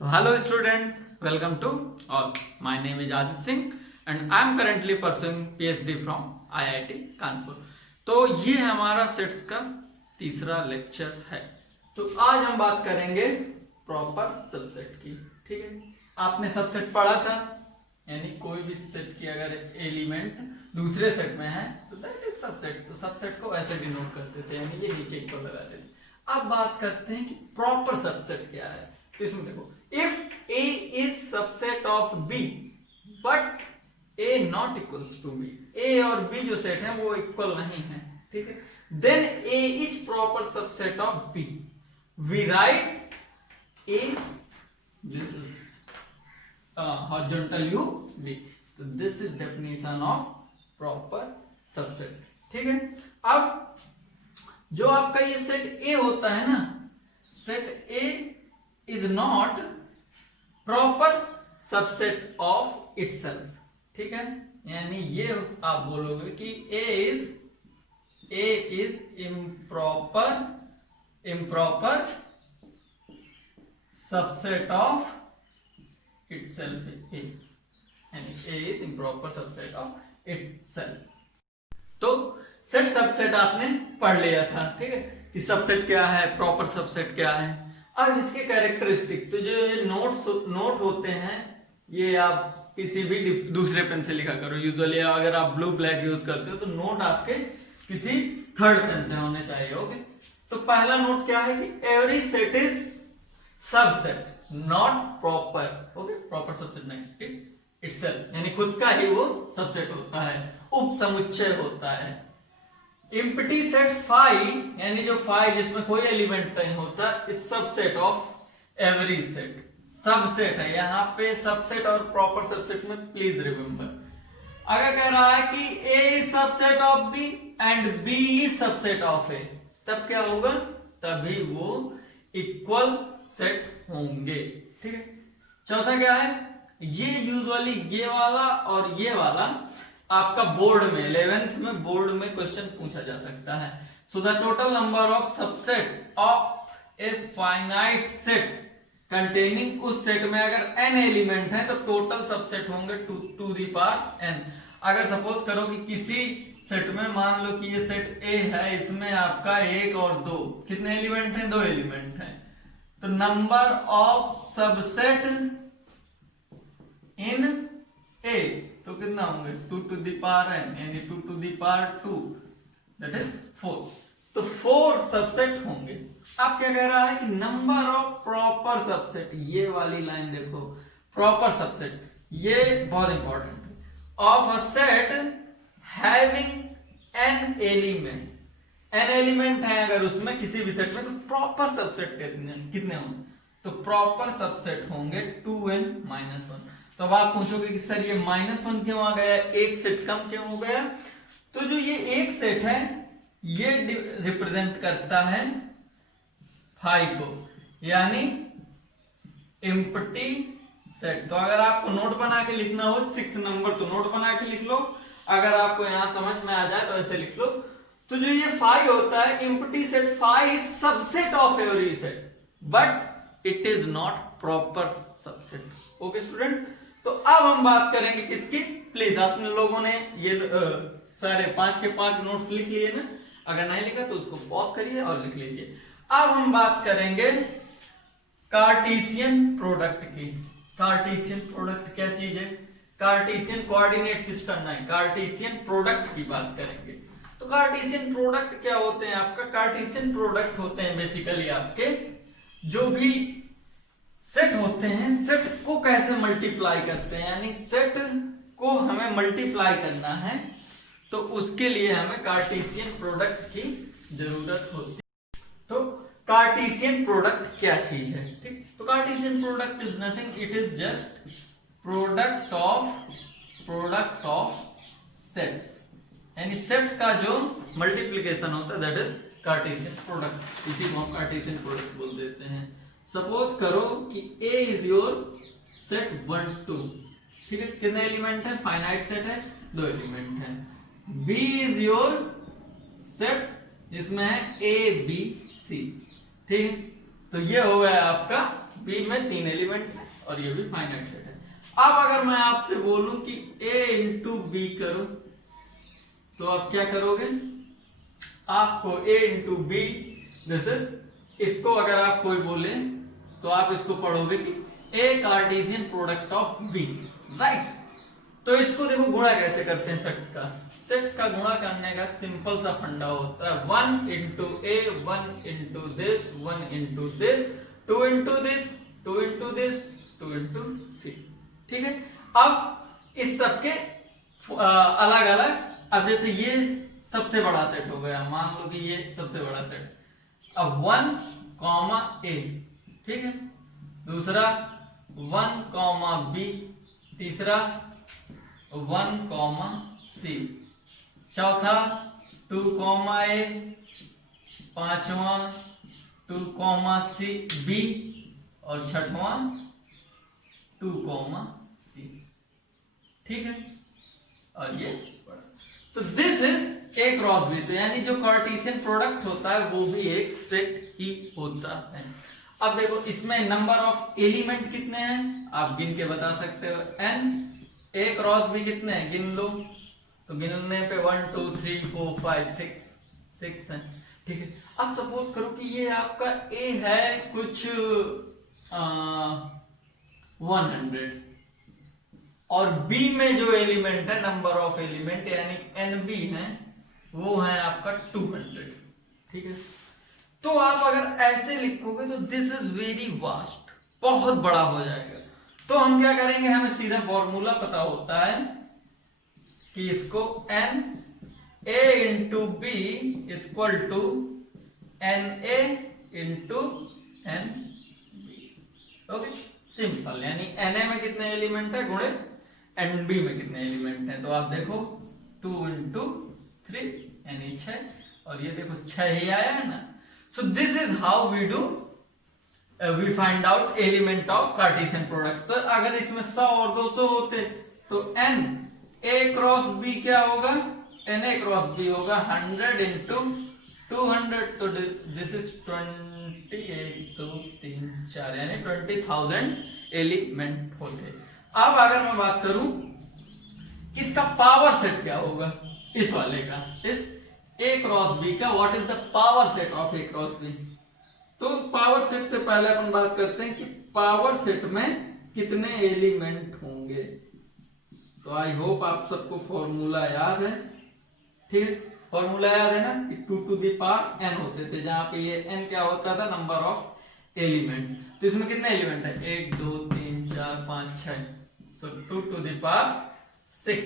So hello students, welcome to all. My name is Ajit Singh and I am currently pursuing PhD from IIT Kanpur. तो ये हमारा sets का तीसरा lecture है। तो आज हम बात करेंगे प्रॉपर सबसेट की। ठीक है, आपने सबसेट पढ़ा था, यानी कोई भी सेट की अगर एलिमेंट दूसरे सेट में है तो दैट इज सबसेट। तो सबसेट को ऐसे डिनोट करते थे, यानी ये नीचे इक्वल लगाते थे। अब बात करते हैं कि प्रॉपर सबसेट क्या है। तो इसमें देखो, if A is subset of B but A not equals to B, A और B जो सेट है वो इक्वल नहीं है, ठीक है, then A is proper subset of B. We write A, this is horizontal U B. So this is definition of proper subset. ठीक है, अब जो आपका ये सेट A होता है ना, set A is not proper subset of itself. ठीक है, यानी ये आप बोलोगे कि A is improper subset of itself, यानी A is improper subset of itself. तो सेट सबसेट आपने पढ़ लिया था, ठीक है, कि सबसेट क्या है, प्रॉपर सबसेट क्या है। अब इसके कैरेक्टरिस्टिक, तो जो ये नोट होते हैं, ये आप किसी भी दूसरे पेन से लिखा करो। यूजुअली अगर आप ब्लू ब्लैक यूज करते हो तो नोट आपके किसी थर्ड पेन से होने चाहिए। ओके, तो पहला नोट क्या है कि every set is subset not proper. Okay, proper subset नहीं, इट्स इटसेल्फ, यानी खुद का ही वो सबसेट होता है, उपसमुच्चय होता है। एम्प्टी सेट फाई, यानी जो फाई जिसमें कोई एलिमेंट नहीं होता, इस subset of every set. Subset है यहाँ पे, सबसेट और प्रॉपर सबसेट में प्लीज रिमेंबर। अगर कह रहा है कि A is subset of B and B is subset of A, तब क्या होगा, तभी वो इक्वल सेट होंगे। ठीक है, चौथा क्या है, ये यूजुअली ये वाला और ये वाला आपका बोर्ड में 11th में बोर्ड में क्वेश्चन पूछा जा सकता है। So the total number of subset of a finite set containing, उस सेट में अगर n एलिमेंट है तो टोटल सबसेट होंगे टू द पावर n। अगर सपोज करो कि किसी सेट में, मान लो कि ये सेट A है, इसमें आपका 1 और 2 कितने एलिमेंट हैं, 2 एलिमेंट हैं, तो number of subset in A तो कितना होंगे, 2 to the power n, यानी 2 to the power 2, that is 4। तो 4 सबसेट होंगे। अब क्या कह रहा है कि नंबर ऑफ प्रॉपर सबसेट, ये वाली लाइन देखो, प्रॉपर सबसेट, ये बहुत इंपॉर्टेंट है, of a set having n elements. n element है अगर उसमें किसी भी सेट में, तो प्रॉपर सबसेट कितने होंगे, तो प्रॉपर सबसेट होंगे 2n-1। तो अब आप पूछोगे कि सर ये -1 क्यों आ गया, एक सेट कम क्यों हो गया। तो जो ये एक सेट है ये रिप्रेजेंट करता है 5 को, यानी एम्प्टी सेट। तो अगर आपको नोट बना के लिखना हो 6 नंबर, तो नोट बना के लिख लो। अगर आपको यहां समझ में आ जाए तो ऐसे लिख लो। तो जो ये 5 होता है empty set, 5 is subset of every set but it is not proper subset. Okay student, तो अब हम बात करेंगे किसकी। प्लीज आप लोगों ने ये सारे 5 के 5 नोट्स लिख लिए ना, अगर नहीं लिखा तो उसको पॉज करिए और लिख लीजिए। अब हम बात करेंगे कार्टेशियन प्रोडक्ट की। कार्टेशियन प्रोडक्ट क्या चीज है, कार्टेशियन कोऑर्डिनेट सिस्टम नहीं, कार्टेशियन प्रोडक्ट की बात करेंगे। तो कार्टेशियन प्रोडक्ट क्या होते हैं, आपका कार्टेशियन प्रोडक्ट होते हैं बेसिकली आपके जो भी सेट होते हैं, सेट को कैसे मल्टीप्लाई करते हैं, यानी सेट को हमें मल्टीप्लाई करना है, तो उसके लिए हमें कार्टेशियन प्रोडक्ट की जरूरत होती है। तो कार्टेशियन प्रोडक्ट क्या चीज है, ठीक। तो Cartesian product is nothing, it is just product of sets, यानी सेट का जो मल्टीप्लिकेशन होता है दैट इज कार्टेशियन प्रोडक्ट। इसी को हम कार्टेशियन प्रोडक्ट बोल देते हैं। सपोज करो कि A इज योर सेट 1 2, ठीक है, कितने एलिमेंट है, फाइनाइट सेट है, 2 एलिमेंट है। B इज योर सेट जिसमें है A B C, ठीक है, तो ये हो गया आपका बी में 3 एलिमेंट है और ये भी फाइनाइट सेट है। अब अगर मैं आपसे बोलूं कि ए इंटू बी करो तो आप क्या करोगे? आपको ए इंटू बी दिस इज, इसको अगर आप कोई बोले तो आप इसको पढ़ोगे कि A Cartesian product of B, right. तो इसको देखो गुणा कैसे करते हैं सेट्स का। सेट का गुणा करने का सिंपल सा फंडा होता है 1 into A, 1 into this, 1 into this, 2 into this, 2 into this, 2 into C, ठीक है। अब इस सबके अलग अलग, अब जैसे ये सबसे बड़ा सेट हो गया, मान लो कि ये सबसे बड़ा सेट। अब 1 कॉमा ए, ठीक है, दूसरा 1 कॉमा बी, तीसरा 1 कॉमा सी, चौथा 2 कॉमा ए, पांचवा 2 कॉमा सी बी और छठवां 2 कॉमा सी, ठीक है। और ये तो this is A cross B, तो यानी जो कार्टेशियन प्रोडक्ट होता है वो भी एक सेट ही होता है। अब देखो इसमें नंबर ऑफ एलिमेंट कितने हैं आप गिन के बता सकते हो, n। ए क्रॉस बी कितने हैं गिन लो, तो गिनने पे 1 2 3 4 5 6 है, ठीक है। अब सपोज करो कि ये आपका ए है कुछ 100 और बी में जो एलिमेंट है नंबर ऑफ एलिमेंट यानी एन बी है वो है आपका 200, ठीक है। तो आप अगर ऐसे लिखोगे तो दिस इज वेरी वास्ट, बहुत बड़ा हो जाएगा। तो हम क्या करेंगे, हमें सीधा फॉर्मूला पता होता है कि इसको n A into B equal to n A into n B, okay, simple. यानी एन ए में कितने एलिमेंट है गुणित एन बी में कितने एलिमेंट है, तो आप देखो 2 इंटू 3 यानी 6, और ये देखो 6 ही आया है ना। So this is how we do we find out element of Cartesian product. तो अगर इसमें 100 और 200 होते तो एन ए क्रॉस बी क्या होगा, एन ए क्रॉस बी होगा 100 इंटू 200, तो दिस इज 20, 1 2 3 4 यानी 20,000 एलिमेंट होते। अब अगर मैं बात करूं इसका पावर सेट क्या होगा, इस वाले का, इस ए क्रॉस बी का, what is the power set of A cross B. तो पावर सेट से पहले अपन बात करते हैं कि पावर सेट में कितने एलिमेंट होंगे। तो आई होप आप सबको फॉर्मूला याद है, ठीक है। फॉर्मूला याद है ना कि 2 टू द पावर n होते थे, जहां पे ये n क्या होता था, नंबर ऑफ एलिमेंट्स। तो इसमें कितने एलिमेंट है, 1 2 3 4 5 6, सो 2 टू द पावर 6।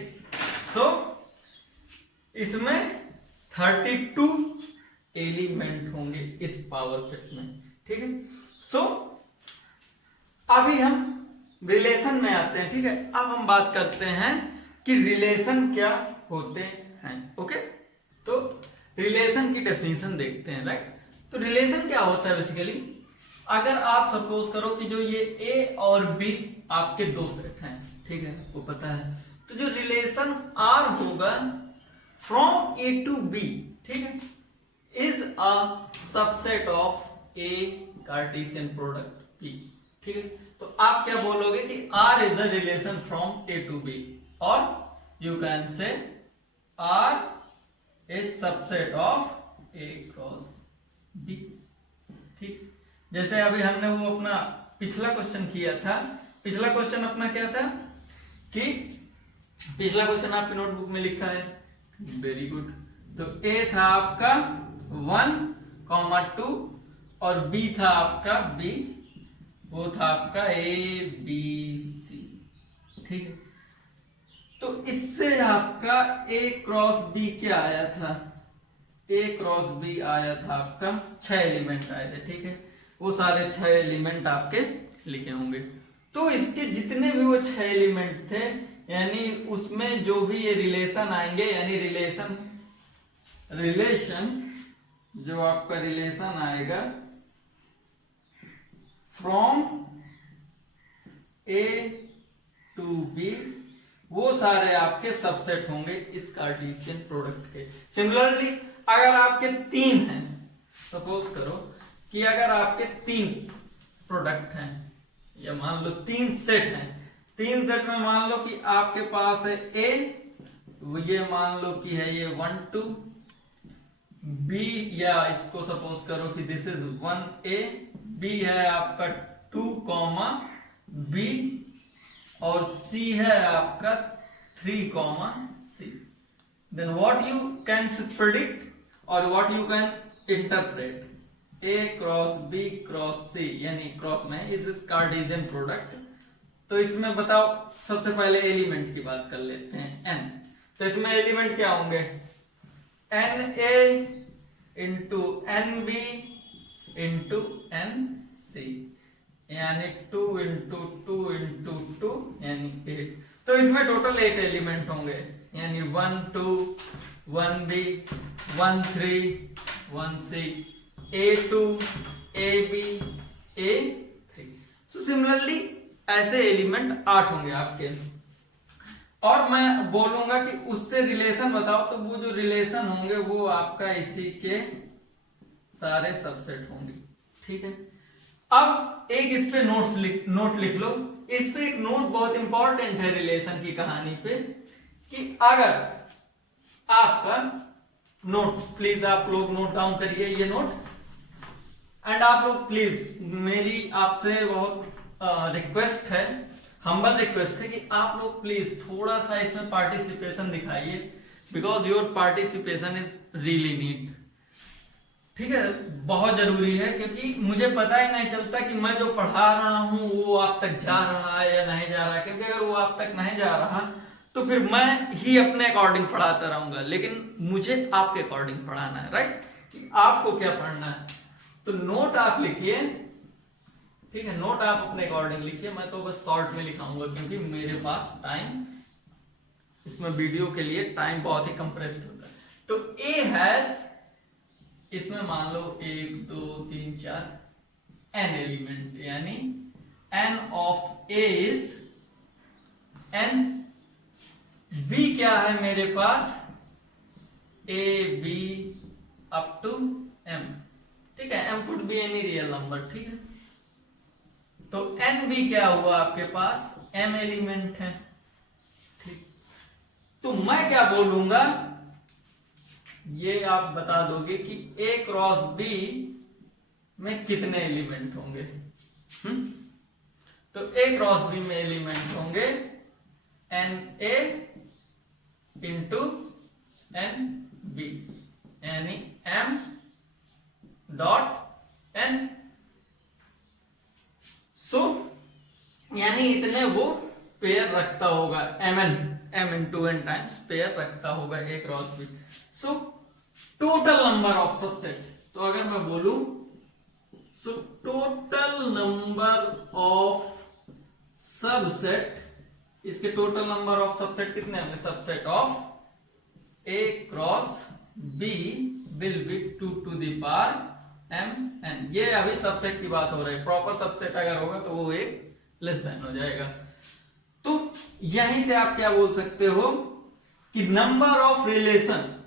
सो इसमें 32 एलिमेंट होंगे इस पावर सेट में, ठीक है। सो अभी हम रिलेशन में आते हैं, ठीक है। अब हम बात करते हैं कि रिलेशन क्या होते हैं, ओके। तो रिलेशन की डेफिनेशन देखते हैं, राइट। तो रिलेशन क्या होता है बेसिकली, अगर आप सपोज करो कि जो ये ए और बी आपके दो सेट हैं, ठीक है, आपको पता है, तो जो रिलेशन आर होगा फ्रॉम ए टू बी, ठीक है, is a subset of A Cartesian product P, ठीक है। तो आप क्या बोलोगे कि R is a relation from A to B, और you can say R is subset of A cross B, ठीक। जैसे अभी हमने वो अपना पिछला क्वेश्चन किया था, पिछला क्वेश्चन अपना क्या था कि पिछला क्वेश्चन आपकी नोटबुक में लिखा है, वेरी गुड। तो ए था आपका 1,2 और बी था आपका बी, वो था आपका ए बी सी, ठीक है। तो इससे आपका ए क्रॉस बी क्या आया था, ए क्रॉस बी आया था आपका 6 एलिमेंट आए थे, ठीक है। वो सारे 6 एलिमेंट आपके लिखे होंगे। तो इसके जितने भी वो 6 एलिमेंट थे, यानी उसमें जो भी ये रिलेशन आएंगे, यानी रिलेशन जो आपका रिलेशन आएगा फ्रॉम ए टू बी, वो सारे आपके सबसेट होंगे इस कार्टेशियन प्रोडक्ट के। सिमिलरली अगर आपके 3 हैं, सपोज करो कि अगर आपके 3 प्रोडक्ट हैं, या मान लो 3 सेट हैं, 3 सेट में मान लो कि आपके पास है ए, ये मान लो कि है ये 1 2, बी या इसको सपोज करो कि दिस इज 1 ए, बी है आपका 2 कॉमा बी, और सी है आपका 3 comma C. Then what you can predict और what you can interpret, A cross B cross C, यानी क्रॉस में इज दिस कार्टेशियन प्रोडक्ट। तो इसमें बताओ, सबसे पहले एलिमेंट की बात कर लेते हैं n। तो इसमें एलिमेंट क्या होंगे, NA into NB into NC, यानी 2 इंटू 2 इंटू 2 यानी 8। तो इसमें टोटल 8 एलिमेंट होंगे, यानी 1 2 1 B 1 3 1 C, A2 AB A3। So similarly ऐसे एलिमेंट 8 होंगे आपके। और मैं बोलूंगा कि उससे रिलेशन बताओ, तो वो जो रिलेशन होंगे वो आपका इसी के सारे सबसेट होंगे, ठीक है। अब एक इस पे नोट लिख लो, इस पे एक नोट बहुत इंपॉर्टेंट है रिलेशन की कहानी पे, कि अगर आपका नोट, प्लीज आप लोग नोट डाउन करिए ये नोट, एंड आप लोग प्लीज मेरी आपसे बहुत रिक्वेस्ट है, हम्बल रिक्वेस्ट है कि आप लोग प्लीज थोड़ा सा इसमें पार्टिसिपेशन दिखाइए, because your participation is really need, ठीक है, बहुत जरूरी है। क्योंकि मुझे पता ही नहीं चलता कि मैं जो पढ़ा रहा हूं वो आप तक जा रहा है या नहीं जा रहा है, क्योंकि अगर वो आप तक नहीं जा रहा तो फिर मैं ही अपने अकॉर्डिंग पढ़ाता रहूंगा, लेकिन मुझे आपके अकॉर्डिंग पढ़ाना है, राइट, कि आपको क्या पढ़ना है। तो नोट आप लिखिए, ठीक है, नोट आप अपने अकॉर्डिंग लिखिए, मैं तो बस शॉर्ट में लिखाऊंगा क्योंकि मेरे पास टाइम, इसमें वीडियो के लिए टाइम बहुत ही कंप्रेस्ड होता है। तो ए हैज, इसमें मान लो 1 2 3 4 n एलिमेंट, यानी n of a is n। b क्या है मेरे पास, a b up to m, ठीक है, m could be any real number, ठीक है। तो n भी क्या हुआ आपके पास, m एलिमेंट है, ठीक। तो मैं क्या बोलूंगा, ये आप बता दोगे कि a क्रॉस b में कितने एलिमेंट होंगे। तो a क्रॉस b में एलिमेंट होंगे na इंटू nb, यानी m डॉट n। सो यानी इतने वो पेयर रखता होगा, m into n times pair रखता होगा a cross b। So total number of subset, तो अगर मैं बोलूं, so total number of subset, इसके टोटल नंबर ऑफ सबसेट कितने होंगे, subset of a cross b will be 2 to the power mn। ये अभी सबसेट की बात हो रही है, प्रॉपर सबसेट अगर होगा तो वो एक लेस देन हो जाएगा। तो यहीं से आप क्या बोल सकते हो कि number of relation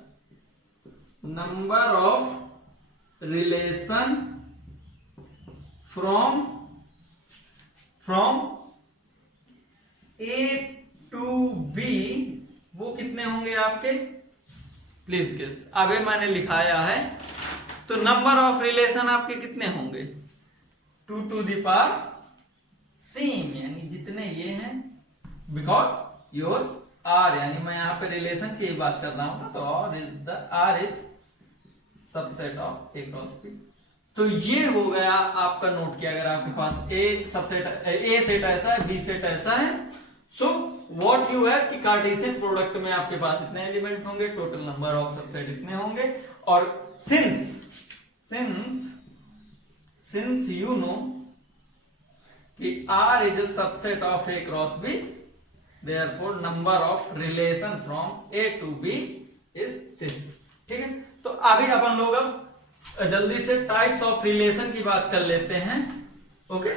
from A to B वो कितने होंगे आपके, प्लीज गेस। अभी मैंने लिखाया है, तो नंबर ऑफ रिलेशन आपके कितने होंगे, 2 टू द पावर सेम, यानी जितने ये हैं, बिकॉज योर R, यानी मैं यहाँ पे रिलेशन की बात कर रहा हूं ना, तो R is subset of A cross B। तो ये हो गया आपका नोट किया, अगर आपके पास A सेट ऐसा है, B सेट ऐसा है, सो व्हाट यू हैव कि कार्टेशियन प्रोडक्ट में आपके पास इतने एलिमेंट होंगे, टोटल नंबर ऑफ सबसेट इतने होंगे। और सिंस यू नो कि R is a subset of A cross B, therefore number of relation from A to B is this, ठीक है। तो अभी अपन लोग अब जल्दी से टाइप्स ऑफ रिलेशन की बात कर लेते हैं, ओके।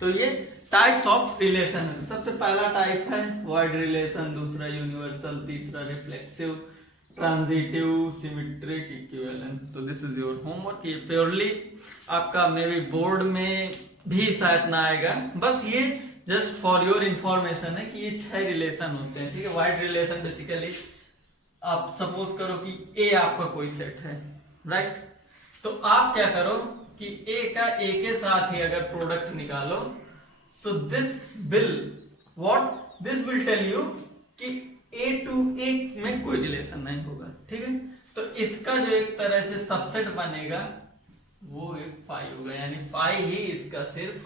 तो ये टाइप्स ऑफ रिलेशन है। सबसे पहला टाइप है वर्ड रिलेशन, दूसरा यूनिवर्सल, तीसरा रिफ्लेक्सिव, ट्रांजिटिव, सिमेट्रिक, इक्विवेलेंट। तो दिस इज योर होमवर्क। ये प्योरली आपका मे बी बोर्ड में भी शायद ना आएगा। बस ये जस्ट फॉर योर इंफॉर्मेशन है कि ये 6 रिलेशन होते हैं, ठीक है। वाइड रिलेशन बेसिकली आप सपोज करो कि ए आपका कोई सेट है, राइट। तो आप क्या करो कि ए का ए के साथ ही अगर प्रोडक्ट निकालो, so this will tell you कि ए टू ए में कोई रिलेशन नहीं होगा, ठीक है। तो इसका जो एक तरह से सबसेट बनेगा वो एक फाई होगा, यानी फाई ही इसका सिर्फ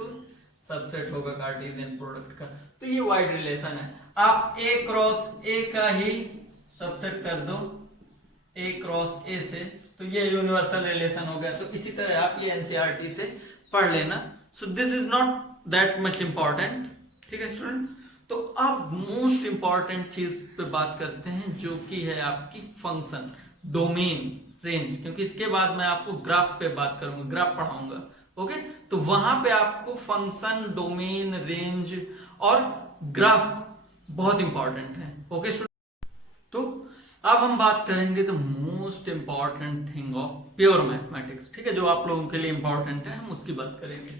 सबसेट होगा कार्टेशियन प्रोडक्ट का। तो ये वाइड रिलेशन है। आप ए क्रॉस ए का ही सबसेट कर दो ए क्रॉस ए से, तो ये यूनिवर्सल रिलेशन हो गया। तो इसी तरह आप ये एनसीईआरटी से पढ़ लेना। सो this is not that much important, ठीक है स्टूडेंट। तो अब मोस्ट इंपॉर्टेंट चीज पे बात करते हैं, जो कि है आपकी फंक्शन, डोमेन, रेंज, क्योंकि इसके बाद मैं आपको ग्राफ पे बात करूंगा, ग्राफ पढ़ाऊंगा, ओके। तो वहां पे आपको फंक्शन, डोमेन, रेंज और ग्राफ बहुत इंपॉर्टेंट है, ओके स्टूडेंट। तो अब हम बात करेंगे the most important thing of pure mathematics, ठीक है, जो आप लोगों के लिए इंपॉर्टेंट है, हम उसकी बात करेंगे।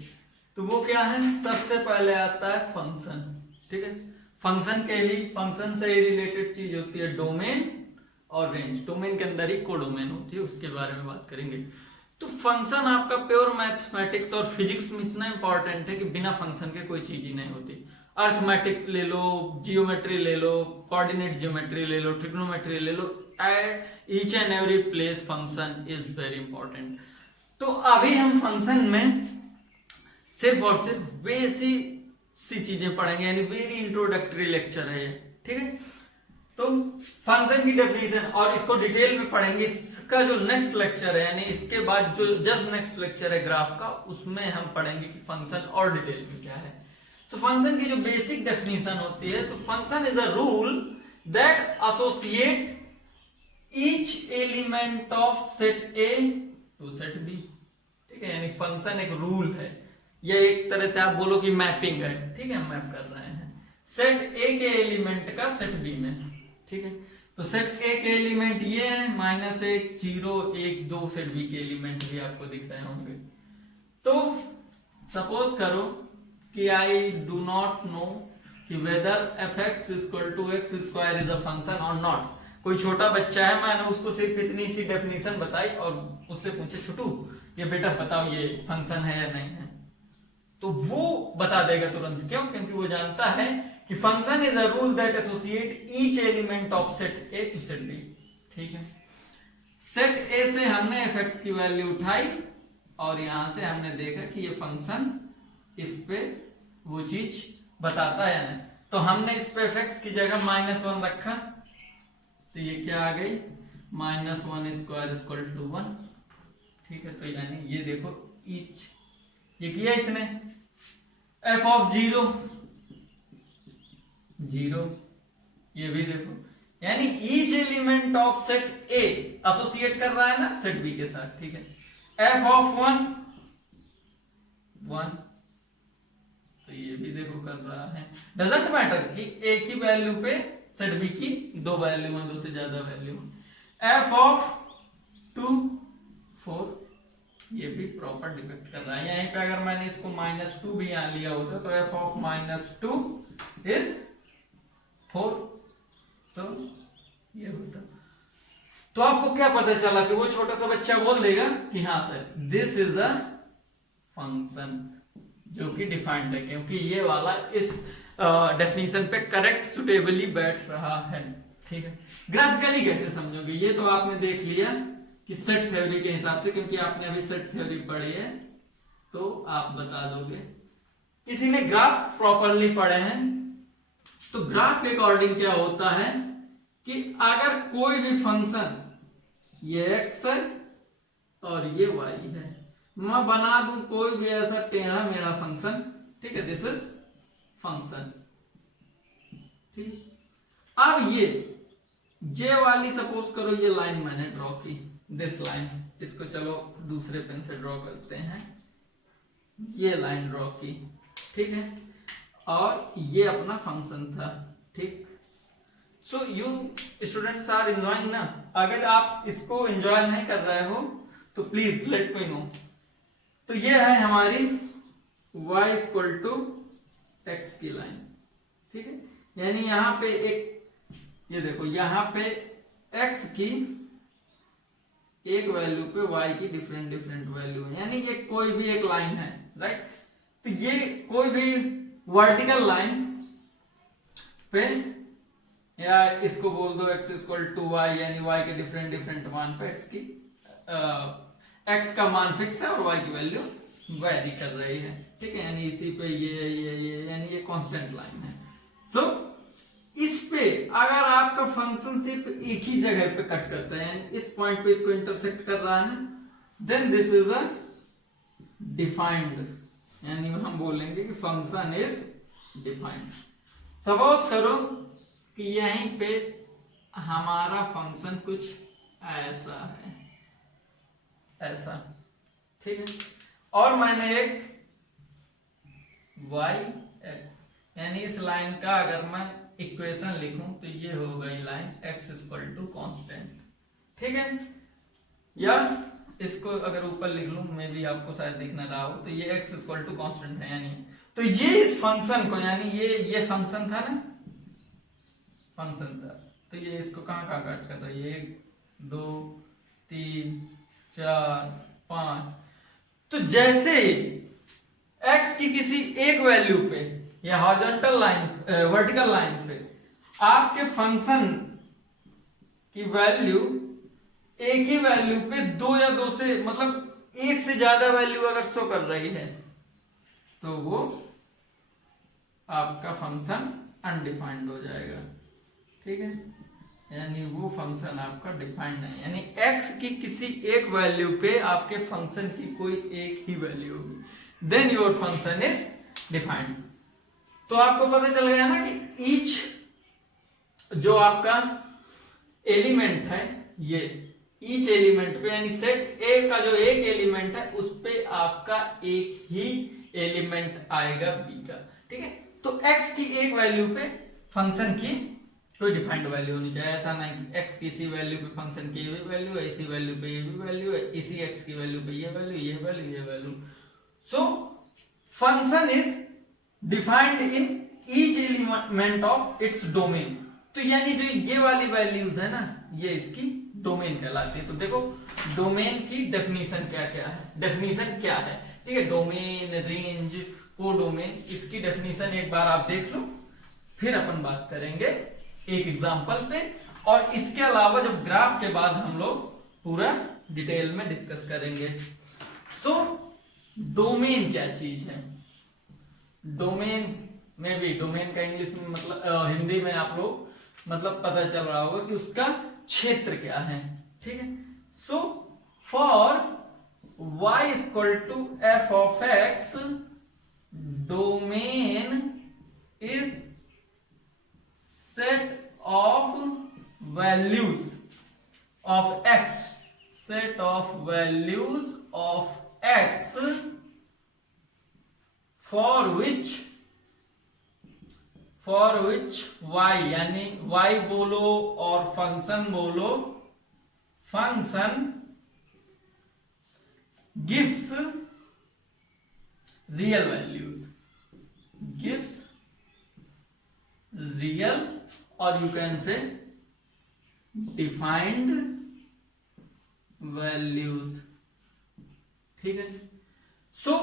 तो वो क्या है? सबसे पहले आता है फंक्शन, ठीक है। फंक्शन से ही रिलेटेड चीज होती है डोमेन और रेंज। डोमेन के अंदर ही कोडोमेन होती है, उसके बारे में बात करेंगे। तो फंक्शन आपका प्योर मैथमेटिक्स और फिजिक्स में इतना इंपॉर्टेंट है कि बिना फंक्शन के कोई चीज ही नहीं होती। अर्थमेटिक ले लो, जियोमेट्री ले लो, कोऑर्डिनेट जियोमेट्री ले लो, ट्रिग्नोमेट्री ले लो, each and every place function is very important. तो अभी हम फंक्शन में सिर्फ और सिर्फ बेसिक सी चीजें पढ़ेंगे, यानी वेरी इंट्रोडक्टरी लेक्चर है ये, ठीक है। तो फंक्शन की डेफिनेशन और इसको डिटेल में पढ़ेंगे। इसका जो नेक्स्ट लेक्चर है, यानी इसके बाद जो जस्ट नेक्स्ट लेक्चर है ग्राफ का, उसमें हम पढ़ेंगे कि फंक्शन और डिटेल में क्या है। सो फंक्शन की जो बेसिक डेफिनेशन होती है, so function is a rule that associate each element of set A to set B, ठीक है। यानी फंक्शन एक रूल है, ये एक तरह से आप बोलो कि मैपिंग है, ठीक है, मैप कर रहे हैं सेट ए के एलिमेंट का सेट बी में, ठीक है। तो सेट ए के एलिमेंट ये है, -1, 0, 1, 2 सेट बी के एलिमेंट भी आपको दिख रहे होंगे। तो सपोज करो कि आई डू नॉट नो कि whether fx = x² is a function और नॉट। कोई छोटा बच्चा है, मैंने उसको सिर्फ इतनी सी डेफिनेशन बताई और उससे पूछे छोटू ये बेटा बताओ ये फंक्शन है या नहीं है, तो वो बता देगा तुरंत। क्यों? क्योंकि वो जानता है कि function is a rule that associate each element of set A to set B, ठीक है। सेट ए से हमने fx की वैल्यू उठाई और यहां से हमने देखा कि ये फंक्शन इस पे वो चीज बताता है ना, तो हमने इस पे fx की जगह -1 रखा, तो ये क्या आ गई -1² = 1, ठीक है। तो यानी ये देखो ईच, ये किया इसने f(0) 0, ये भी देखो, यानी each element of set A associate कर रहा है ना सेट बी के साथ, ठीक है। f(1) 1, तो ये भी देखो कर रहा है। डजंट मैटर कि एक ही वैल्यू पे सेट बी की 2 वैल्यू है, 2 से ज्यादा वैल्यू। f(2) 4, ये भी प्रॉपर डिफेक्ट कर रहा है। यहीं पे अगर मैंने इसको -2 भी यहां लिया होता तो f(-2) is 4, तो ये होता। तो आपको क्या पता चला कि वो छोटा सा बच्चा बोल देगा कि हाँ sir this is a function, जो कि डिफाइंड है, क्योंकि ये वाला इस डेफिनेशन पे करेक्ट सुटेबली बैठ रहा है, ठीक है। ग्राफिकली कैसे समझोगे, ये तो आपने देख लिया कि सेट थ्योरी के हिसाब से, क्योंकि आपने अभी सेट थ्योरी पढ़ी है तो आप बता दोगे। किसी ने ग्राफ प्रॉपरली पढ़े हैं तो ग्राफ के अकॉर्डिंग क्या होता है कि अगर कोई भी फंक्शन, ये x है और ये y है, मैं बना दूं कोई भी ऐसा टेढ़ा मेढ़ा फंक्शन, ठीक है, दिस इज फंक्शन, ठीक। अब ये जे वाली सपोज करो ये लाइन मैंने ड्रॉ की, दिस लाइन, इसको चलो दूसरे पेन से ड्रॉ करते हैं, ये लाइन ड्रॉ की, ठीक है, और ये अपना फंक्शन था, ठीक। So you students are enjoying ना। अगर आप इसको एंजॉय नहीं कर रहे हो तो प्लीज लेट मी नो। तो ये है हमारी y इक्वल टू x की लाइन, ठीक है। यानी यहाँ पे एक, ये देखो यहाँ पे x की एक वैल्यू पे y की डिफरेंट डिफरेंट वैल्यू है, यानी ये कोई भी एक लाइन है, राइट। तो ये कोई भी वर्टिकल लाइन पे, या इसको बोल दो x इक्वल टू वाई, यानी y के डिफरेंट डिफरेंट मान पे x की x का मान फिक्स है और y की वैल्यू वेरी कर रही है, ठीक है। यानी इसी पे ये यानी ये कांस्टेंट लाइन है। सो इस पे अगर आपका फंक्शन सिर्फ एक ही जगह पे कट करता है, यानी इस पॉइंट पे इसको इंटरसेक्ट कर रहा है ना, then this is a defined, यानी हम बोलेंगे कि फंक्शन इज डिफाइंड। सपोज करो कि यहीं पे हमारा फंक्शन कुछ ऐसा है, ऐसा, ठीक है। और मैंने एक y x, यानी इस लाइन का अगर मैं इक्वेशन लिखूं तो ये हो गई line x equal to constant, ठीक है। या इसको अगर ऊपर लिख लूं, मे भी आपको शायद दिख ना रहा हो, तो ये x इक्वल टू कॉन्स्टेंट है, यानी तो ये इस फंक्शन को, यानी ये फंक्शन था ना, फंक्शन था, तो ये इसको कहाँ कहाँ काट कर रहा है, 1 2 3 4 5। तो जैसे x की किसी एक वैल्यू पे या हॉरिजॉन्टल लाइन, वर्टिकल लाइन पे आपके फंक्शन की वैल्यू एक ही वैल्यू पे दो या दो से, मतलब एक से ज्यादा वैल्यू अगर शो कर रही है, तो वो आपका फंक्शन अनडिफाइंड हो जाएगा, ठीक है। यानी वो फंक्शन आपका डिफाइंड नहीं, यानी x की किसी एक वैल्यू पे आपके फंक्शन की कोई एक ही वैल्यू होगी, then your function is defined. तो आपको पता चल गया ना कि ईच जो आपका एलिमेंट है, ये ईच एलिमेंट पे, यानी सेट ए का जो एक एलिमेंट है उस पे आपका एक ही एलिमेंट आएगा b का, ठीक है। तो x की एक वैल्यू पे फंक्शन की कोई डिफाइंड वैल्यू होनी चाहिए, ऐसा नहीं कि x की इसी वैल्यू पे फंक्शन की ये वैल्यू है, इसी वैल्यू पे ये भी वैल्यू है, इसी x की वैल्यू पे ये वैल्यू, ये वैल्यू, ये value. So function is defined in each element of its domain. तो यानी जो ये वाली वैल्यूज है ना, ये इसकी डोमेन कहलाती है। तो देखो डोमेन की डेफिनेशन क्या क्या है, डेफिनेशन क्या है, ठीक है। डोमेन, रेंज, कोडोमेन, इसकी डेफिनेशन एक बार आप देख लो, फिर अपन बात करेंगे एक एग्जांपल पे, और इसके अलावा जब ग्राफ के बाद हम लोग पूरा डिटेल में डिस्कस करेंगे। सो डोमेन क्या चीज है, डोमेन में भी, डोमेन का इंग्लिश में मतलब हिंदी में आप लोग मतलब पता चल रहा होगा कि उसका क्षेत्र क्या है, ठीक है। So for y equal to f of x, domain is set of values of x, set of values of x for which y, यानी y बोलो और फंक्शन बोलो, function gives real values, gives real, or you can say defined values, ठीक है। so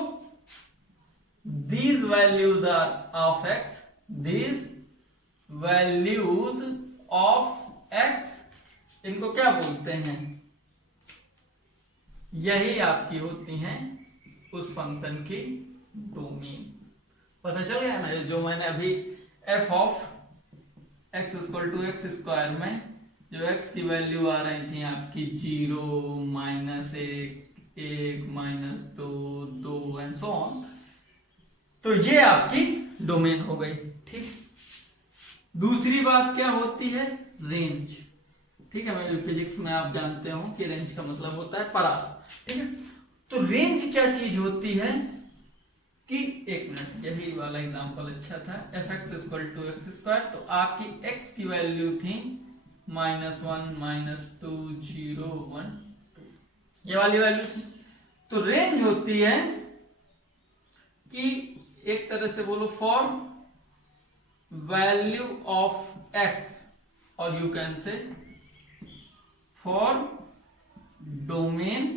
these values are of x, these values of x, इनको क्या बोलते हैं, यही आपकी होती हैं उस फंक्शन की डोमेन। पता चल गया ना, जो मैंने अभी f of x equal to X square में जो x की वैल्यू आ रही थी आपकी 0, -1, 1, -2, 2 एंड सो ऑन, तो ये आपकी डोमेन हो गई, ठीक। दूसरी बात क्या होती है, रेंज, ठीक है। मेरे फिजिक्स में आप जानते हो कि रेंज का मतलब होता है परास, ठीक है। तो रेंज क्या चीज होती है कि, एक मिनट, यही वाला एग्जांपल अच्छा था, f(x) equal to X square, तो आपकी x की वैल्यू थी -1, -2, 0, 1, 2, ये वाली वैल्यू थी। तो रेंज होती है कि एक तरह से बोलो फॉर वैल्यू ऑफ एक्स, और यू कैन से for domain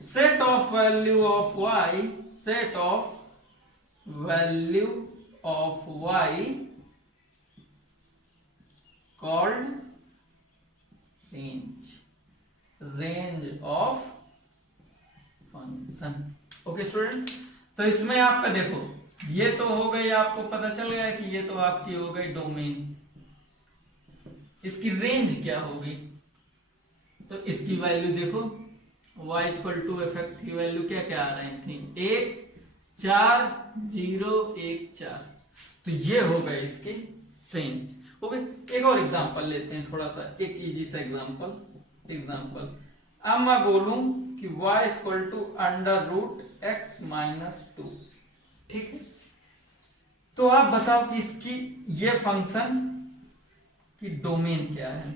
set of value of y, set of value of y called range of function. Okay student, तो इसमें आपका देखो ये तो हो गई, आपको पता चल गया कि ये तो आपकी हो गई डोमेन, इसकी रेंज क्या होगी, तो इसकी वैल्यू देखो y equal to F X की वैल्यू क्या क्या आ रही थी, 1 4 0 1 4, तो ये हो गए इसकी रेंज. ओके, एक और एग्जांपल लेते हैं, थोड़ा सा एक इजी सा एग्जांपल. अब मैं बोलूं कि y equal to under root X minus 2, ठीक है, तो आप बताओ कि इसकी ये फंक्शन की डोमेन क्या है.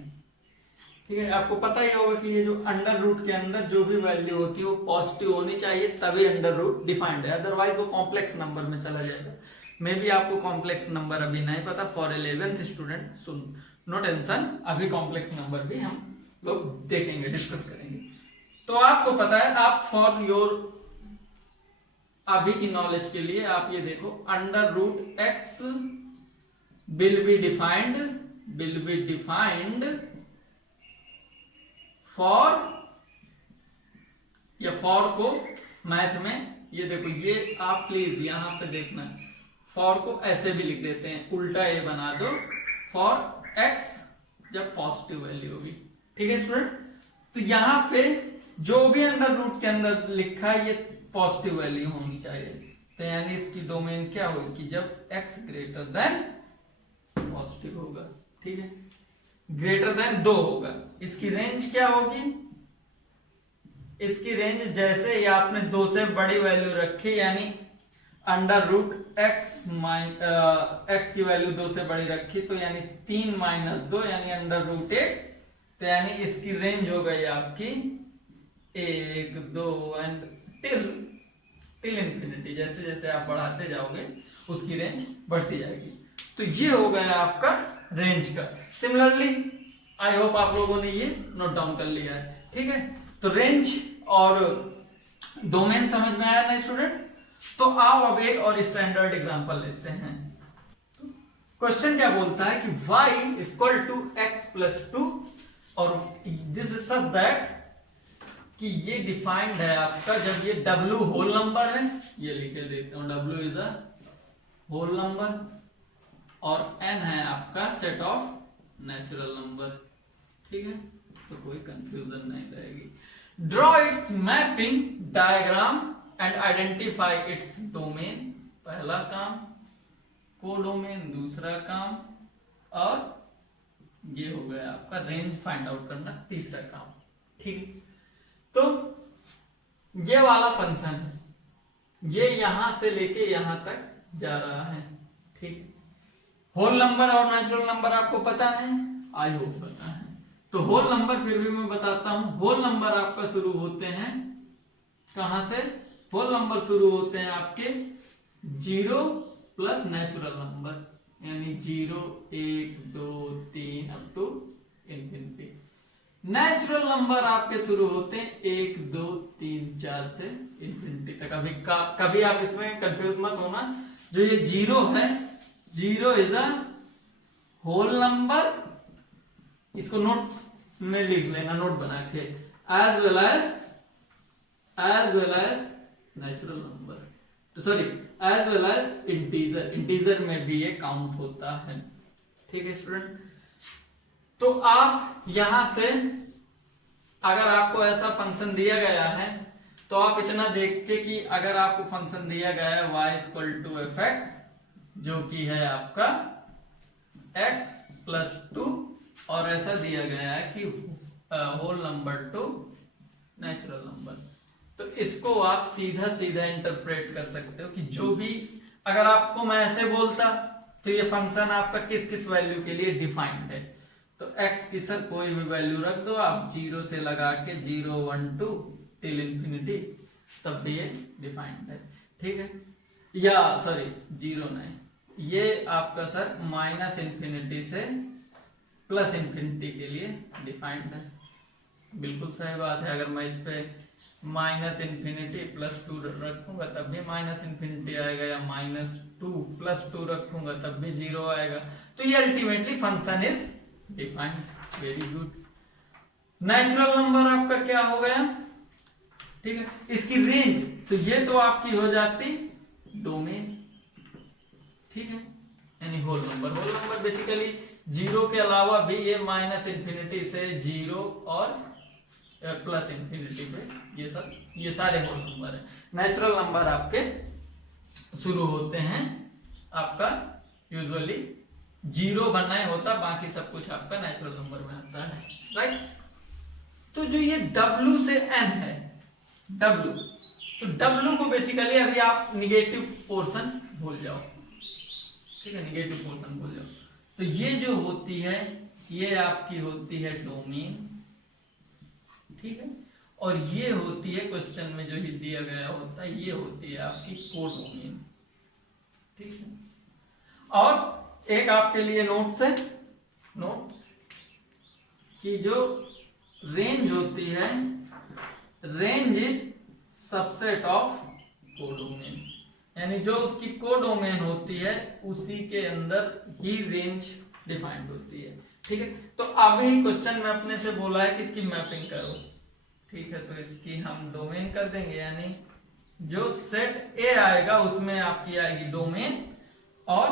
ठीक है, आपको पता ही होगा कि ये जो अंडर रूट के अंदर जो भी वैल्यू होती है वो पॉजिटिव होनी चाहिए, तभी अंडर रूट डिफाइंड है, अदरवाइज वो कॉम्प्लेक्स नंबर में चला जाएगा. मे बी आपको कॉम्प्लेक्स नंबर अभी नहीं पता, फॉर 11th स्टूडेंट सुन, नो टेंशन, अभी कॉम्प्लेक्स नंबर भी हम लोग देखेंगे, डिस्कस करेंगे. तो आपको पता है, आप फॉर योर अभी की नॉलेज के लिए आप ये देखो, under root X will be defined for, या फॉर को मैथ में ये देखो, ये आप प्लीज यहां पे देखना, फॉर को ऐसे भी लिख देते हैं, उल्टा ए बना दो, फॉर एक्स जब पॉजिटिव वैल्यू होगी. ठीक है स्टूडेंट, तो यहां पे जो भी अंडर रूट के अंदर लिखा है ये पॉजिटिव वैल्यू होनी चाहिए, तो यानी इसकी डोमेन क्या होगी कि जब एक्स ग्रेटर देन पॉजिटिव होगा. ठीक है, ग्रेटर देन 2 होगा. इसकी रेंज क्या होगी, इसकी रेंज जैसे ही आपने 2 से बड़ी वैल्यू रखी, यानी अंडर रूट एक्स एक्स की वैल्यू 2 से बड़ी रखी, तो यानी 3 माइनस 2 यानी अंडर रूट 1, तो यानी इसकी रेंज हो गई आपकी 1 2 एंड टिल इंफिनिटी, जैसे जैसे आप बढ़ाते जाओगे उसकी रेंज बढ़ती जाएगी. तो ये हो गया आपका रेंज का. सिमिलरली आई होप आप लोगों ने ये नोट डाउन कर लिया है. ठीक है, तो रेंज और डोमेन समझ में आया ना स्टूडेंट. तो आओ अब एक और स्टैंडर्ड एग्जांपल लेते हैं. क्वेश्चन क्या बोलता है कि y equal to X plus 2, और दिस इज सच दैट कि ये डिफाइंड है आपका जब ये w होल नंबर है, ये लिख के देते हूं, w is a whole number, और n है आपका सेट ऑफ नेचुरल नंबर. ठीक है, तो कोई कंफ्यूजन नहीं रहेगी. Draw it's mapping diagram and identify its domain. पहला काम कोडोमेन, दूसरा काम, और ये हो गया आपका रेंज फाइंड आउट करना, तीसरा काम. ठीक, तो ये वाला फंक्शन है, ये यहां से लेके यहां तक जा रहा है. ठीक, होल नंबर और नेचुरल नंबर आपको पता है, आई होप पता है. तो होल नंबर फिर भी मैं बताता हूं. होल नंबर आपका शुरू होते हैं कहां से, होल नंबर शुरू होते हैं आपके 0 प्लस नेचुरल नंबर, यानी 0 1 2 3 up to infinity. Natural number आपके शुरू होते हैं 1 2 3 4 से इंफिनिटी तक. कभी आप इसमें कंफ्यूज मत होना, जो ये 0 है, 0 इज अ होल नंबर, इसको नोट्स में लिख लेना, नोट बना के, as well as natural number, तो sorry as well as integer, integer में भी ये काउंट होता है. ठीक है स्टूडेंट, तो आप यहां से अगर आपको ऐसा फंक्शन दिया गया है, तो आप इतना देख के कि अगर आपको फंक्शन दिया गया है y equal to F X, जो कि है आपका x प्लस 2, और ऐसा दिया गया है कि whole number to natural number, तो इसको आप सीधा सीधा इंटरप्रेट कर सकते हो कि जो भी, अगर आपको मैं ऐसे बोलता तो ये फंक्शन आपका किस किस वैल्यू के लिए डिफाइंड है, तो x की सर कोई भी वैल्यू रख दो आप, 0 से लगा के 0 1 2 टिल इंफिनिटी, तब भी ये डिफाइंड है, ठीक है। या सॉरी जीरो नहीं, ये आपका सर माइनस इंफिनिटी से प्लस इंफिनिटी के लिए डिफाइंड है। बिल्कुल सही बात है। अगर मैं इस पे माइनस इंफिनिटी प्लस 2 रखूंगा तब भी माइनस इंफिनिटी आएगा, या -2 + 2 रखूंगा तब भी 0 आएगा। तो ये ultimately function is defined. Very good. Natural number आपका क्या हो गया, ठीक है। इसकी रेंज, तो ये तो आपकी हो जाती डोमेन, ठीक है, यानी whole number. Whole number basically 0 के अलावा भी ये माइनस इंफिनिटी से 0 और प्लस इंफिनिटी पे ये सारे होल नंबर है। नेचुरल नंबर आपके शुरू होते हैं आपका यूजुअली 0 बनना ही होता, बाकी सब कुछ आपका नेचुरल नंबर में आता है, राइट। तो जो ये W से N है, W, तो W को बेसिकली अभी आप निगेटिव पोर्शन भूल जाओ, ठीक है, निगेटिव पोर्शन भूल जाओ। तो ये जो होती है ये आपकी होती है डोमेन, ठीक है, और ये होती है क्वेश्चन में जो ही दिया गया होता है ये होती है आपकी कोडोमेन, ठीक है। और एक आपके लिए नोट कि जो रेंज होती है, range is subset of codomain, यानी जो उसकी कोडोमेन होती है उसी के अंदर ही रेंज डिफाइंड होती है, ठीक है। तो अभी क्वेश्चन में अपने से बोला है कि इसकी मैपिंग करो, ठीक है, तो इसकी हम डोमेन कर देंगे, यानी जो सेट ए आएगा उसमें आपकी आएगी डोमेन, और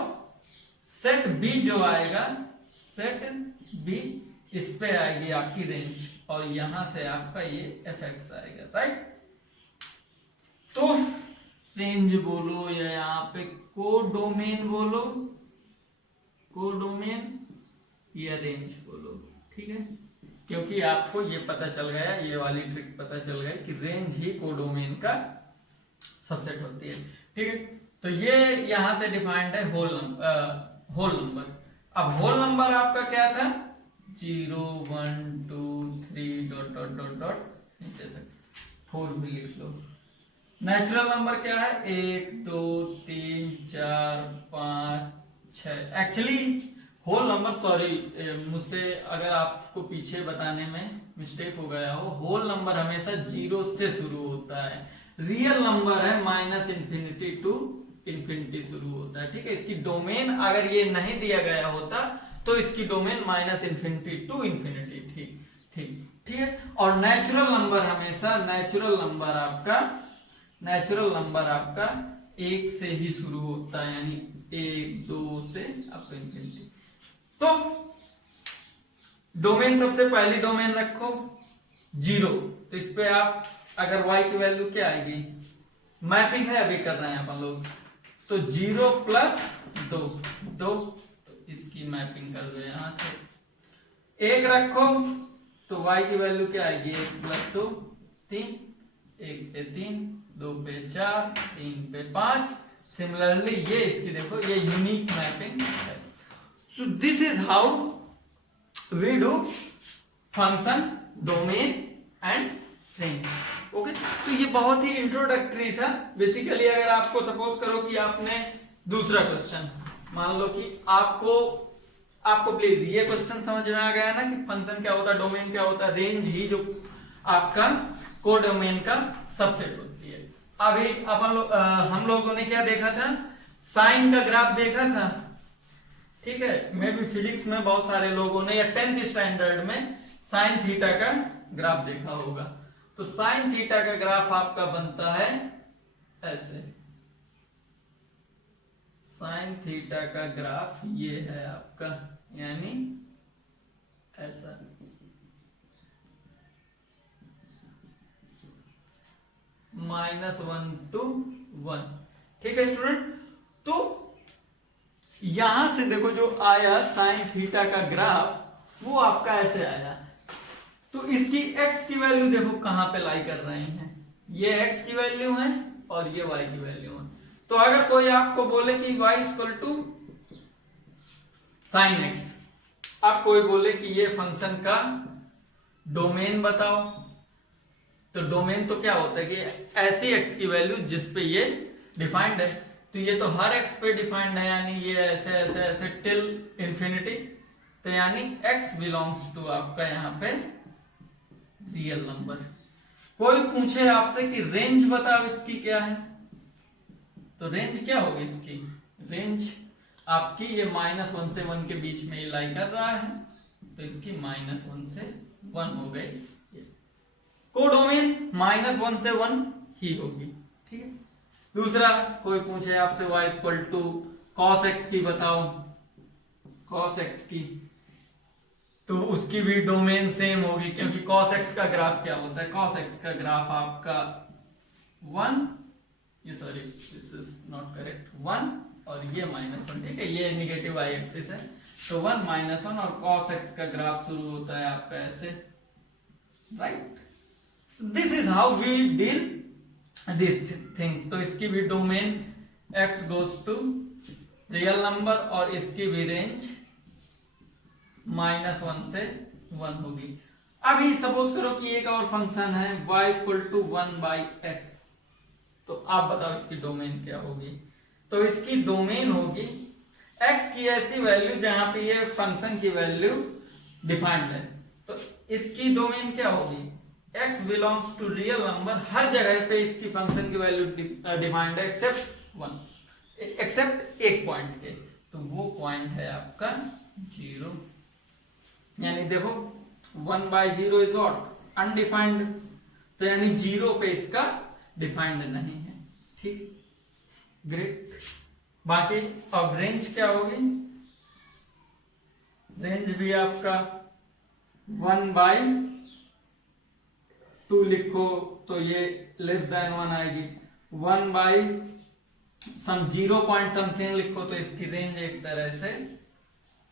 सेट बी जो आएगा, सेट बी, इस पे आएगी आपकी रेंज, और यहां से आपका ये fx आएगा, राइट। तो रेंज बोलो या यहाँ पे कोडोमेन बोलो, कोडोमेन या रेंज बोलो, ठीक है, क्योंकि आपको ये पता चल गया, ये वाली ट्रिक पता चल गई कि रेंज ही कोडोमेन का सबसेट होती है, ठीक है। तो ये यहां से डिफाइंड है होल नंबर। अब होल नंबर आपका क्या था, 0 1 2 3 ... नीचे तक 4 भी लिख लो। नेचुरल नंबर क्या है, 1 2 3 4 5 6। एक्चुअली होल नंबर, सॉरी मुझसे अगर आपको पीछे बताने में मिस्टेक हो गया हो, होल नंबर हमेशा 0 से शुरू होता है। रियल नंबर है -इंफिनिटी टू इंफिनिटी शुरू होता है, ठीक है। इसकी डोमेन अगर ये नहीं दिया गया होता तो इसकी डोमेन -इंफिनिटी टू इंफिनिटी, ठीक है। और नेचुरल नंबर हमेशा, नेचुरल नंबर आपका 1 से ही शुरू होता है, यानी 1 2 से अप इंफिनिटी। तो डोमेन, सबसे पहली डोमेन रखो 0, तो इस पे आप अगर y की वैल्यू क्या आएगी, मैपिंग है अभी कर रहे हैं अपन लोग, तो 0 + 2 2, तो इसकी मैपिंग कर दो यहां से। 1 रखो तो y की वैल्यू क्या आएगी, 1 + 2 3, 1 पे 3, 2 पे 4, 3 पे 5। सिमिलरली ये इसकी देखो, ये यूनिक मैपिंग है। So this is how we do function, domain and range, okay. तो ये बहुत ही इंट्रोडक्टरी था। बेसिकली अगर आपको सपोज करो कि आपने दूसरा क्वेश्चन, मान लो कि आपको प्लीज ये क्वेश्चन समझ में आ गया ना कि फंक्शन क्या होता है, डोमेन क्या होता है, रेंज ही जो आपका कोडोमेन का सबसेट होती है। अभी हम लोगों ने क्या देखा था, साइन का ग्राफ देखा था, ठीक है। मे भी फिजिक्स में बहुत सारे लोगों ने, या 10th स्टैंडर्ड में साइन थीटा का ग्राफ देखा होगा। तो साइन थीटा का ग्राफ आपका बनता है ऐसे, साइन थीटा का ग्राफ ये है आपका, यानी ऐसा, -1 to 1, ठीक है स्टूडेंट। तो यहां से देखो जो आया साइन थीटा का ग्राफ, वो आपका ऐसे आया। तो इसकी x की वैल्यू देखो कहां पे लाई कर रहे हैं, ये x की वैल्यू है और ये y की वैल्यू है। तो अगर कोई आपको बोले कि y = sin x, आप कोई बोले कि ये फंक्शन का डोमेन बताओ, तो डोमेन तो क्या होता है कि ऐसी x की वैल्यू जिस पे ये डिफाइंड है, तो ये तो हर x पे डिफाइंड है, यानी ये ऐसे ऐसे ऐसे टिल इंफिनिटी, तो यानी x बिलोंग्स टू आपका यहाँ पे रियल नंबर। कोई पूछे आपसे कि रेंज बताओ इसकी क्या है, तो रेंज क्या होगी इसकी, रेंज आपकी ये -1 से 1 के बीच में ये लाई कर रहा है, तो इसकी -1 से 1 हो गई। कोडोमेन -1 से 1 ही होगी, ठीक है। दूसरा कोई पूछे आपसे y = cos x की बताओ, cos x की, तो उसकी भी डोमेन सेम होगी, क्योंकि cos x का ग्राफ क्या होता है, cos x का ग्राफ आपका 1, ये sorry this is not correct, 1 और ये -1, ठीक है, ये नेगेटिव y एक्सिस है, तो 1 -1 और cos x का ग्राफ शुरू होता है आपका ऐसे, right. This is how we deal this things. तो इसकी भी domain x goes to real number और इसकी भी रेंज -1 से 1 होगी। अभी सपोज करो कि एक और फंक्शन है y = 1/x, तो आप बताओ इसकी डोमेन क्या होगी। तो इसकी डोमेन होगी x की ऐसी वैल्यू जहां पे ये फंक्शन की वैल्यू डिफाइंड है, तो इसकी डोमेन क्या होगी, x belongs to real number, हर जगह पे इसकी फंक्शन की वैल्यू डिफाइंड है एक्सेप्ट 1, एक्सेप्ट एक पॉइंट के, तो वो पॉइंट है आपका 0, यानी देखो 1/0 इज व्हाट, अनडिफाइंड, तो यानी 0 पे इसका डिफाइंड नहीं है, ठीक, ग्रेट। बाकी अब रेंज क्या होगी, रेंज भी आपका 1/2 लिखो तो ये <1 आएगी, 1/0 पॉइंट समथिंग लिखो तो इसकी रेंज एक तरह से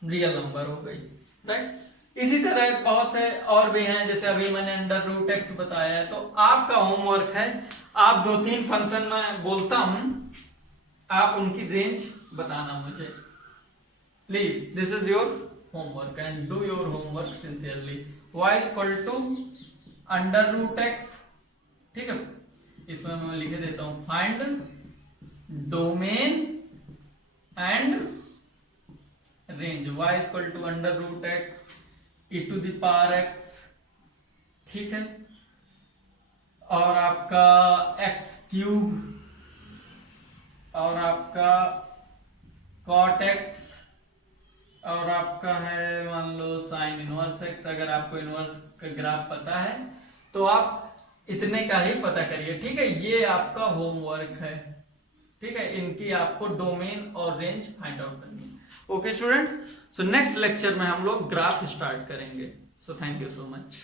रियल नंबर हो गई, राइट। इसी तरह बहुत से और भी हैं, जैसे अभी मैंने √x बताया है, तो आपका होमवर्क है, आप 2-3 फंक्शन में बोलता हूं, आप उनकी रेंज बताना मुझे, please, this is your homework and do your homework sincerely. y = √x, ठीक है, इसमें मैं लिख देता हूं, find domain and range, y = √x e⁻x, ठीक है, और आपका x³ और आपका cot x और आपका है मान लो sin इनवर्स x। अगर आपको इनवर्स का ग्राफ पता है तो आप इतने का ही पता करिए, ठीक है, ये आपका होमवर्क है, ठीक है, इनकी आपको डोमेन और रेंज फाइंड आउट करनी है। Okay students, so next lecture में हम लोग ग्राफ स्टार्ट करेंगे। So thank you so much.